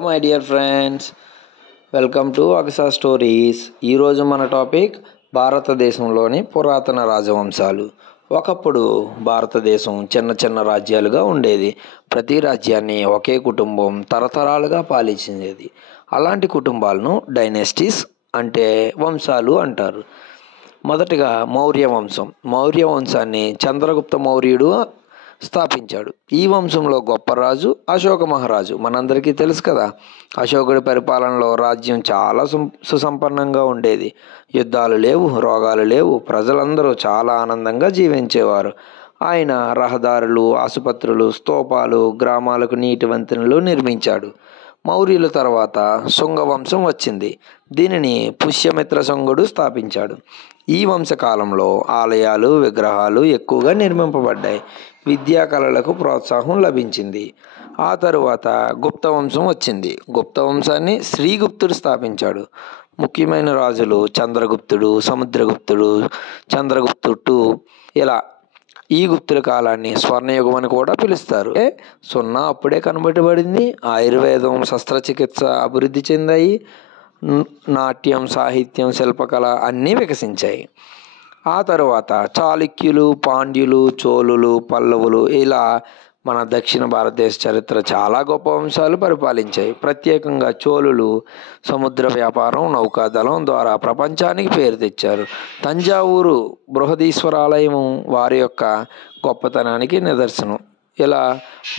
My dear friends, welcome to అగసా stories. ఈరోజు మన టాపిక్ భారతదేశంలోని పురాతన రాజవంశాలు. ఒకప్పుడు భారతదేశం చిన్న చిన్న రాజ్యాలుగా ఉండేది. ప్రతి రాజ్యాన్ని ఒకే కుటుంబం తరతరాలుగా పాలించేది. అలాంటి కుటుంబాలను డైనెస్టీస్ అంటే వంశాలు అంటారు. మొదటగా మౌర్య వంశం. మౌర్య వంశాన్ని చంద్రగుప్త మౌర్యుడు స్థాపించాడు. ఈ వంశంలో గొప్ప రాజు అశోక మహారాజు. మనందరికీ తెలుసు కదా. అశోకుడి పరిపాలనలో రాజ్యం చాలా సుసంపన్నంగా ఉండేది. యుద్ధాలు లేవు, రోగాలు లేవు, ప్రజలందరూ చాలా ఆనందంగా జీవించేవారు. ఆయన రహదారులు, ఆసుపత్రులు, స్తూపాలు, గ్రామాలకు నీటి వంతెనలు నిర్మించాడు. మౌర్యుల తర్వాత శుంగ వంశం వచ్చింది. దీనిని పుష్యమిత్ర శుంగుడు స్థాపించాడు. ఈ వంశకాలంలో ఆలయాలు, విగ్రహాలు ఎక్కువగా నిర్మింపబడ్డాయి. విద్యా కళలకు ప్రోత్సాహం లభించింది. ఆ తరువాత గుప్త వంశం వచ్చింది. గుప్త వంశాన్ని శ్రీగుప్తుడు స్థాపించాడు. ముఖ్యమైన రాజులు చంద్రగుప్తుడు, సముద్రగుప్తుడు, చంద్రగుప్తుడు ఇలా. ఈ గుప్తుల కాలాన్ని స్వర్ణయుగం అని కూడా పిలుస్తారు. సున్నా అప్పుడే కనుబట్టబడింది. ఆయుర్వేదం, శస్త్రచికిత్స అభివృద్ధి చెందాయి. నాట్యం, సాహిత్యం, శిల్పకళ అన్నీ వికసించాయి. ఆ తరువాత చాళుక్యులు, పాండ్యులు, చోళులు, పల్లవులు ఇలా మన దక్షిణ భారతదేశ చరిత్ర చాలా గొప్ప వంశాలు పరిపాలించాయి. ప్రత్యేకంగా చోళులు సముద్ర వ్యాపారం, నౌకాదళం ద్వారా ప్రపంచానికి పేరు తెచ్చారు. తంజావూరు బృహదీశ్వరాలయం వారి యొక్క గొప్పతనానికి నిదర్శనం. ఇలా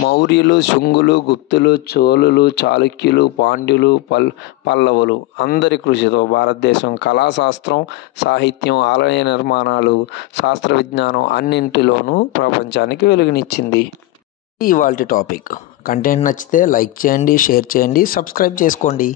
మౌర్యులు, శుంగులు, గుప్తులు, చోళులు, చాళుక్యులు, పాండ్యులు, పల్లవులు అందరి కృషితో భారతదేశం కళాశాస్త్రం, సాహిత్యం, ఆలయ నిర్మాణాలు, శాస్త్ర విజ్ఞానం అన్నింటిలోనూ ప్రపంచానికి వెలుగునిచ్చింది. ఇవాల్టి టాపిక్. కంటెంట్ నచ్చితే లైక్ చేయండి, షేర్ చేయండి, సబ్స్క్రైబ్ చేసుకోండి.